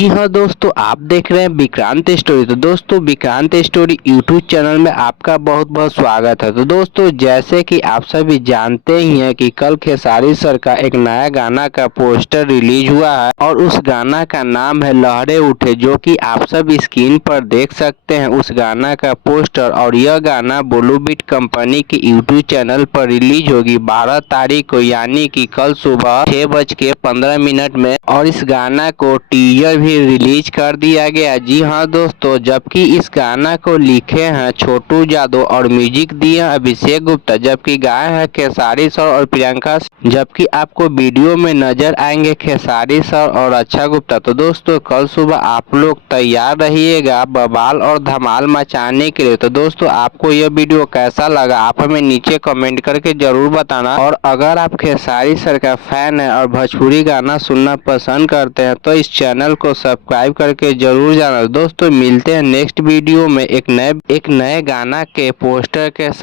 जी हाँ दोस्तों, आप देख रहे हैं विक्रांत स्टोरी। तो दोस्तों विक्रांत स्टोरी यूट्यूब चैनल में आपका बहुत बहुत स्वागत है। तो दोस्तों जैसे कि आप सभी जानते ही हैं कि कल खेसारी सर का एक नया गाना का पोस्टर रिलीज हुआ है और उस गाना का नाम है लहरें उठे, जो कि आप सब स्क्रीन पर देख सकते हैं उस गाना का पोस्टर। और यह गाना बॉलीवुड कंपनी के यूट्यूब चैनल पर रिलीज होगी 12 तारीख को, यानी कि कल सुबह 6:15 में। और इस गाना को टीजर भी रिलीज कर दिया गया। जी हाँ दोस्तों, जबकि इस गाना को लिखे हैं छोटू जादव और म्यूजिक दिए हैं अभिषेक गुप्ता, जबकि गाए हैं खेसारी सर और प्रियंका। जबकि आपको वीडियो में नजर आएंगे खेसारी सर और अच्छा गुप्ता। तो दोस्तों कल सुबह आप लोग तैयार रहिएगा बवाल और धमाल मचाने के लिए। तो दोस्तों आपको यह वीडियो कैसा लगा आप हमें नीचे कमेंट करके जरूर बताना। और अगर आप खेसारी सर का फैन है और भोजपुरी गाना सुनना पसंद करते हैं तो इस चैनल को सब्सक्राइब करके जरूर जाना। दोस्तों मिलते हैं नेक्स्ट वीडियो में एक नए गाना के पोस्टर के साथ।